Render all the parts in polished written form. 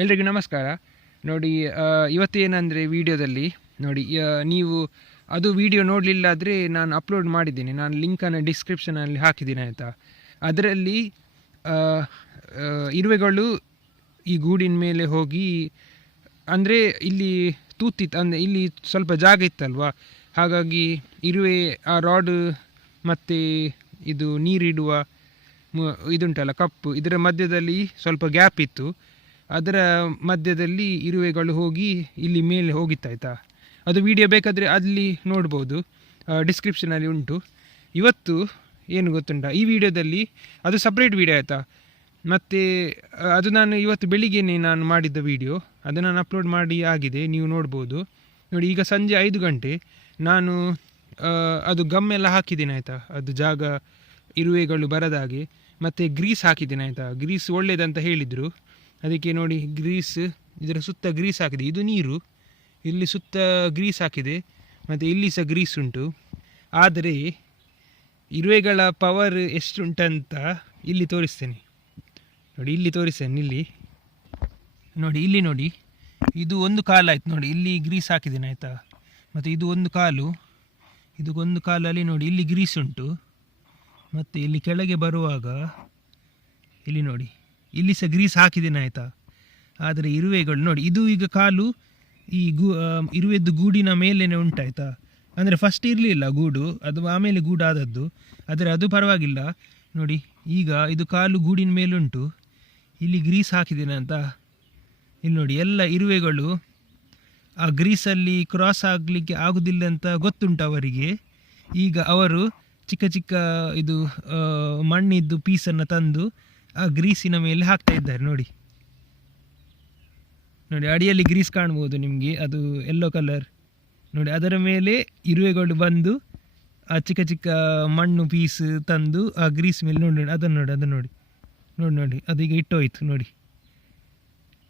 ಎಲ್ರಿಗೂ ನಮಸ್ಕಾರ. ನೋಡಿ, ಇವತ್ತೇನೆಂದರೆ ವಿಡಿಯೋದಲ್ಲಿ ನೋಡಿ, ನೀವು ಅದು ವಿಡಿಯೋ ನೋಡಲಿಲ್ಲ ಆದರೆ ನಾನು ಅಪ್ಲೋಡ್ ಮಾಡಿದ್ದೀನಿ, ನಾನು ಲಿಂಕನ್ನು ಡಿಸ್ಕ್ರಿಪ್ಷನಲ್ಲಿ ಹಾಕಿದ್ದೀನಿ ಆಯಿತಾ. ಅದರಲ್ಲಿ ಇರುವೆಗಳು ಈ ಗೂಡಿನ ಮೇಲೆ ಹೋಗಿ, ಅಂದರೆ ಇಲ್ಲಿ ತೂತಿತ್ತು, ಅಂದರೆ ಇಲ್ಲಿ ಸ್ವಲ್ಪ ಜಾಗ ಇತ್ತಲ್ವ, ಹಾಗಾಗಿ ಇರುವೆ ಆ ರಾಡ್ ಮತ್ತು ಇದು ನೀರಿಡುವ ಇದುಂಟಲ್ಲ ಕಪ್ಪು, ಇದರ ಮಧ್ಯದಲ್ಲಿ ಸ್ವಲ್ಪ ಗ್ಯಾಪ್ ಇತ್ತು. ಅದರ ಮಧ್ಯದಲ್ಲಿ ಇರುವೆಗಳು ಹೋಗಿ ಇಲ್ಲಿ ಮೇಲೆ ಹೋಗಿತ್ತಾಯ್ತಾ. ಅದು ವಿಡಿಯೋ ಬೇಕಾದರೆ ಅಲ್ಲಿ ನೋಡ್ಬೋದು, ಡಿಸ್ಕ್ರಿಪ್ಷನಲ್ಲಿ ಉಂಟು. ಇವತ್ತು ಏನು ಗೊತ್ತುಂಟ, ಈ ವಿಡಿಯೋದಲ್ಲಿ ಅದು ಸಪ್ರೇಟ್ ವಿಡಿಯೋ ಆಯಿತಾ. ಮತ್ತು ಅದು ನಾನು ಇವತ್ತು ಬೆಳಿಗ್ಗೆನೇ ನಾನು ಮಾಡಿದ್ದ ವಿಡಿಯೋ, ಅದು ನಾನು ಅಪ್ಲೋಡ್ ಮಾಡಿ ಆಗಿದೆ, ನೀವು ನೋಡ್ಬೋದು. ನೋಡಿ, ಈಗ ಸಂಜೆ 5 ಗಂಟೆ ನಾನು ಅದು ಗಮ್ಮೆಲ್ಲ ಹಾಕಿದ್ದೀನಿ ಆಯಿತಾ, ಅದು ಜಾಗ ಇರುವೆಗಳು ಬರದಾಗೆ. ಮತ್ತು ಗ್ರೀಸ್ ಹಾಕಿದ್ದೀನಿ ಆಯಿತಾ. ಗ್ರೀಸ್ ಒಳ್ಳೇದಂತ ಹೇಳಿದರು, ಅದಕ್ಕೆ ನೋಡಿ ಗ್ರೀಸ್, ಇದರ ಸುತ್ತ ಗ್ರೀಸ್ ಹಾಕಿದೆ. ಇದು ನೀರು, ಇಲ್ಲಿ ಸುತ್ತ ಗ್ರೀಸ್ ಹಾಕಿದೆ, ಮತ್ತು ಇಲ್ಲಿ ಸಹ ಗ್ರೀಸ್ ಉಂಟು. ಆದರೆ ಇರುವೆಗಳ ಪವರ್ ಎಷ್ಟುಂಟಂತ ಇಲ್ಲಿ ತೋರಿಸ್ತೇನೆ ನೋಡಿ. ಇಲ್ಲಿ ತೋರಿಸ್ತೇನೆ, ಇಲ್ಲಿ ನೋಡಿ, ಇದು ಒಂದು ಕಾಲು ಆಯ್ತು ನೋಡಿ, ಇಲ್ಲಿ ಗ್ರೀಸ್ ಹಾಕಿದ್ದೇನೆ ಆಯಿತಾ. ಮತ್ತು ಇದು ಒಂದು ಕಾಲು, ಇದಕ್ಕೊಂದು ಕಾಲಲ್ಲಿ ನೋಡಿ ಇಲ್ಲಿ ಗ್ರೀಸ್ ಉಂಟು. ಮತ್ತು ಇಲ್ಲಿ ಕೆಳಗೆ ಬರುವಾಗ ಇಲ್ಲಿ ನೋಡಿ, ಇಲ್ಲಿ ಸಹ ಗ್ರೀಸ್ ಹಾಕಿದ್ದೇನೆ ಆಯಿತಾ. ಆದರೆ ಇರುವೆಗಳು ನೋಡಿ, ಇದು ಈಗ ಕಾಲು ಈ ಇರುವೆದ್ದು ಗೂಡಿನ ಮೇಲೇ ಉಂಟಾಯ್ತಾ. ಅಂದರೆ ಫಸ್ಟ್ ಇರಲಿಲ್ಲ ಗೂಡು, ಅದು ಆಮೇಲೆ ಗೂಡು ಆದದ್ದು. ಆದರೆ ಅದು ಪರವಾಗಿಲ್ಲ ನೋಡಿ, ಈಗ ಇದು ಕಾಲು ಗೂಡಿನ ಮೇಲುಂಟು, ಇಲ್ಲಿ ಗ್ರೀಸ್ ಹಾಕಿದ್ದೇನೆ ಅಂತ. ಇಲ್ಲಿ ನೋಡಿ, ಎಲ್ಲ ಇರುವೆಗಳು ಆ ಗ್ರೀಸಲ್ಲಿ ಕ್ರಾಸ್ ಆಗಲಿಕ್ಕೆ ಆಗೋದಿಲ್ಲ ಅಂತ ಗೊತ್ತುಂಟು ಅವರಿಗೆ. ಈಗ ಅವರು ಚಿಕ್ಕ ಚಿಕ್ಕ ಇದು ಮಣ್ಣಿದ್ದು ಪೀಸನ್ನು ತಂದು ಆ ಗ್ರೀಸಿನ ಮೇಲೆ ಹಾಕ್ತಾ ಇದ್ದಾರೆ ನೋಡಿ. ಅಡಿಯಲ್ಲಿ ಗ್ರೀಸ್ ಕಾಣ್ಬೋದು ನಿಮಗೆ, ಅದು ಯೆಲ್ಲೋ ಕಲರ್ ನೋಡಿ. ಅದರ ಮೇಲೆ ಇರುವೆಗಳು ಬಂದು ಆ ಚಿಕ್ಕ ಚಿಕ್ಕ ಮಣ್ಣು ಪೀಸ್ ತಂದು ಆ ಗ್ರೀಸ್ ಮೇಲೆ ನೋಡಿ, ಅದನ್ನು ನೋಡಿ ಅದೀಗ ಇಟ್ಟೋಯ್ತು ನೋಡಿ.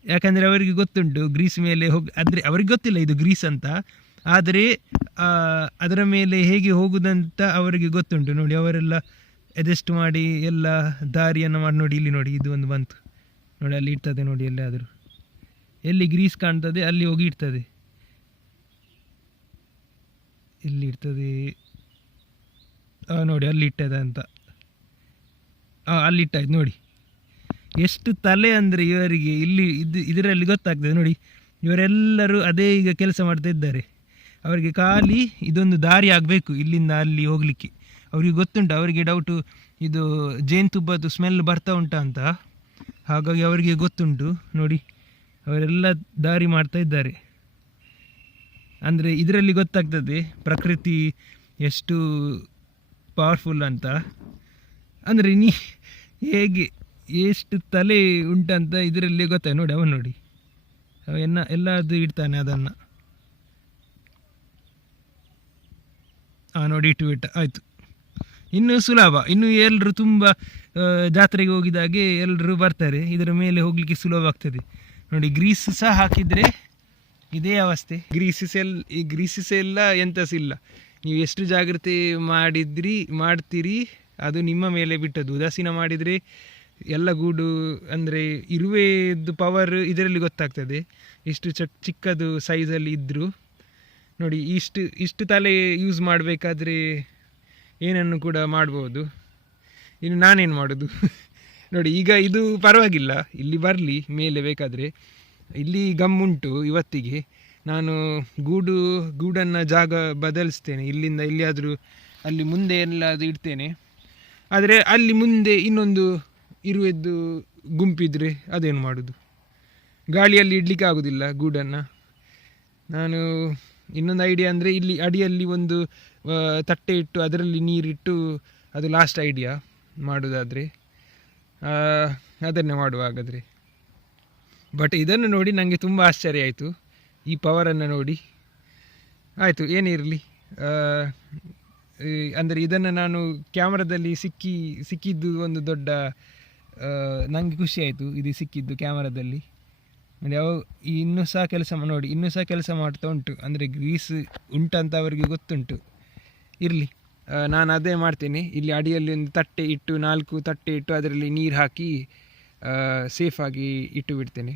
ಯಾಕಂದರೆ ಅವರಿಗೆ ಗೊತ್ತುಂಟು ಗ್ರೀಸ್ ಮೇಲೆ ಆದರೆ ಅವ್ರಿಗೆ ಗೊತ್ತಿಲ್ಲ ಇದು ಗ್ರೀಸ್ ಅಂತ, ಆದರೆ ಅದರ ಮೇಲೆ ಹೇಗೆ ಹೋಗುದಂತ ಅವರಿಗೆ ಗೊತ್ತುಂಟು ನೋಡಿ. ಅವರೆಲ್ಲ ಅಡ್ಜಸ್ಟ್ ಮಾಡಿ ಎಲ್ಲ ದಾರಿಯನ್ನು ಮಾಡಿ ನೋಡಿ. ಇಲ್ಲಿ ನೋಡಿ, ಇದು ಒಂದು ಬಂತು ನೋಡಿ, ಅಲ್ಲಿ ಇರ್ತದೆ ನೋಡಿ, ಎಲ್ಲಾದರೂ ಎಲ್ಲಿ ಗ್ರೀಸ್ ಕಾಣ್ತದೆ ಅಲ್ಲಿ ಹೋಗಿ ಇರ್ತದೆ. ಇಲ್ಲಿ ಇರ್ತದೆ ನೋಡಿ, ಅಲ್ಲಿ ಇಟ್ಟದ ಅಂತ, ಅಲ್ಲಿ ಇಟ್ಟಾಯ್ತು ನೋಡಿ. ಎಷ್ಟು ತಲೆ ಅಂದರೆ ಇವರಿಗೆ ಇಲ್ಲಿ ಇದರಲ್ಲಿ ಗೊತ್ತಾಗ್ತದೆ ನೋಡಿ. ಇವರೆಲ್ಲರೂ ಅದೇ ಈಗ ಕೆಲಸ ಮಾಡ್ತಾ ಇದ್ದಾರೆ. ಅವರಿಗೆ ಖಾಲಿ ಇದೊಂದು ದಾರಿ ಆಗಬೇಕು ಇಲ್ಲಿಂದ ಅಲ್ಲಿ ಹೋಗಲಿಕ್ಕೆ. ಅವರಿಗೆ ಗೊತ್ತುಂಟು, ಅವರಿಗೆ ಡೌಟು ಇದು ಜೇನುತುಪ್ಪದ್ದು ಸ್ಮೆಲ್ ಬರ್ತಾ ಉಂಟಾ ಅಂತ. ಹಾಗಾಗಿ ಅವರಿಗೆ ಗೊತ್ತುಂಟು ನೋಡಿ, ಅವರೆಲ್ಲ ದಾರಿ ಮಾಡ್ತಾ ಇದ್ದಾರೆ. ಅಂದರೆ ಇದರಲ್ಲಿ ಗೊತ್ತಾಗ್ತದೆ ಪ್ರಕೃತಿ ಎಷ್ಟು ಪವರ್ಫುಲ್ ಅಂತ. ಅಂದರೆ ಹೇಗೆ ಎಷ್ಟು ತಲೆ ಉಂಟಂತ ಇದರಲ್ಲಿ ಗೊತ್ತಾಗ ನೋಡಿ. ಅವನು ನೋಡಿ, ಎಲ್ಲದು ಇಡ್ತಾನೆ ಅದನ್ನು. ನೋಡಿ, ಇಟ್ಟು ಆಯಿತು. ಇನ್ನು ಸುಲಭ, ಇನ್ನು ಎಲ್ಲರೂ ತುಂಬ ಜಾತ್ರೆಗೆ ಹೋಗಿದಾಗೆ ಎಲ್ಲರೂ ಬರ್ತಾರೆ, ಇದರ ಮೇಲೆ ಹೋಗಲಿಕ್ಕೆ ಸುಲಭ ಆಗ್ತದೆ ನೋಡಿ. ಗ್ರೀಸ್ ಸಹ ಹಾಕಿದರೆ ಇದೇ ಅವಸ್ಥೆ. ಗ್ರೀಸಸ್ ಎಲ್ಲ ಎಂತಸ ಇಲ್ಲ, ನೀವು ಎಷ್ಟು ಜಾಗ್ರತೆ ಮಾಡ್ತೀರಿ ಅದು ನಿಮ್ಮ ಮೇಲೆ ಬಿಟ್ಟದ್ದು. ಉದಾಸೀನ ಮಾಡಿದರೆ ಎಲ್ಲ ಗೂಡು, ಅಂದರೆ ಇರುವೆದು ಪವರ್ ಇದರಲ್ಲಿ ಗೊತ್ತಾಗ್ತದೆ. ಇಷ್ಟು ಚಿಕ್ಕದು ಸೈಜಲ್ಲಿ ಇದ್ದರೂ ನೋಡಿ, ಇಷ್ಟು ತಲೆ ಯೂಸ್ ಮಾಡಬೇಕಾದ್ರೆ ಏನನ್ನು ಕೂಡ ಮಾಡ್ಬೋದು. ಇನ್ನು ನಾನೇನು ಮಾಡೋದು ನೋಡಿ. ಈಗ ಇದು ಪರವಾಗಿಲ್ಲ, ಇಲ್ಲಿ ಬರಲಿ ಮೇಲೆ, ಬೇಕಾದರೆ ಇಲ್ಲಿ ಗಮ್ಮುಂಟು. ಇವತ್ತಿಗೆ ನಾನು ಗೂಡನ್ನು ಜಾಗ ಬದಲಿಸ್ತೇನೆ, ಇಲ್ಲಿಂದ ಎಲ್ಲಿಯಾದರೂ ಅಲ್ಲಿ ಮುಂದೆ ಎಲ್ಲಾದರೂ ಇಡ್ತೇನೆ. ಆದರೆ ಅಲ್ಲಿ ಮುಂದೆ ಇನ್ನೊಂದು ಇರುವೆದ್ದು ಗುಂಪಿದ್ರೆ ಅದೇನು ಮಾಡೋದು, ಗಾಳಿಯಲ್ಲಿ ಇಡಲಿಕ್ಕೆ ಆಗೋದಿಲ್ಲ ಗೂಡನ್ನು. ನಾನು ಇನ್ನೊಂದು ಐಡಿಯಾ ಅಂದರೆ, ಇಲ್ಲಿ ಅಡಿಯಲ್ಲಿ ಒಂದು ತಟ್ಟೆ ಇಟ್ಟು ಅದರಲ್ಲಿ ನೀರಿಟ್ಟು, ಅದು ಲಾಸ್ಟ್ ಐಡಿಯಾ ಮಾಡೋದಾದರೆ ಅದನ್ನೇ ಮಾಡುವಾಗಾದರೆ. ಬಟ್ ಇದನ್ನು ನೋಡಿ ನನಗೆ ತುಂಬ ಆಶ್ಚರ್ಯ ಆಯಿತು, ಈ ಪವರನ್ನು ನೋಡಿ. ಆಯಿತು, ಏನಿರಲಿ. ಅಂದರೆ ಇದನ್ನು ನಾನು ಕ್ಯಾಮ್ರಾದಲ್ಲಿ ಸಿಕ್ಕಿದ್ದು ಒಂದು ದೊಡ್ಡ, ನನಗೆ ಖುಷಿ ಆಯಿತು ಇದು ಸಿಕ್ಕಿದ್ದು ಕ್ಯಾಮರಾದಲ್ಲಿ ನೋಡಿ. ಇನ್ನೂ ಸಹ ಕೆಲಸ ಮಾಡ್ತಾ ಉಂಟು. ಅಂದರೆ ಗ್ರೀಸ್ ಉಂಟಂತ ಅವರಿಗೆ ಗೊತ್ತುಂಟು. ಇರಲಿ, ನಾನು ಅದೇ ಮಾಡ್ತೇನೆ. ಇಲ್ಲಿ ಅಡಿಯಲ್ಲಿ ಒಂದು ತಟ್ಟೆ ಇಟ್ಟು, 4 ತಟ್ಟೆ ಇಟ್ಟು ಅದರಲ್ಲಿ ನೀರು ಹಾಕಿ ಸೇಫಾಗಿ ಇಟ್ಟು ಬಿಡ್ತೇನೆ.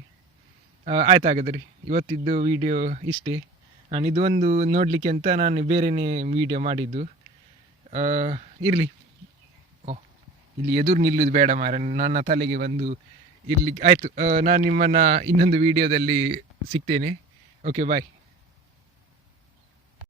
ಆಯ್ತು ಹಾಗಾದರೆ ಇವತ್ತಿದ್ದು ವಿಡಿಯೋ ಇಷ್ಟೇ. ನಾನು ಇದು ಒಂದು ನೋಡಲಿಕ್ಕೆ ಅಂತ ನಾನು ಬೇರೆಯೇ ವಿಡಿಯೋ ಮಾಡಿದ್ದು. ಇರಲಿ. ಓಹ್, ಇಲ್ಲಿ ಎದುರು ನಿಲ್ಲುವುದು ಬೇಡ ಮಾರ, ನನ್ನ ತಲೆಗೆ ಬಂದು ಇರಲಿ. ಆಯಿತು, ನಾನು ನಿಮ್ಮನ್ನು ಇನ್ನೊಂದು ವಿಡಿಯೋದಲ್ಲಿ ಸಿಗ್ತೇನೆ. ಓಕೆ, ಬಾಯ್.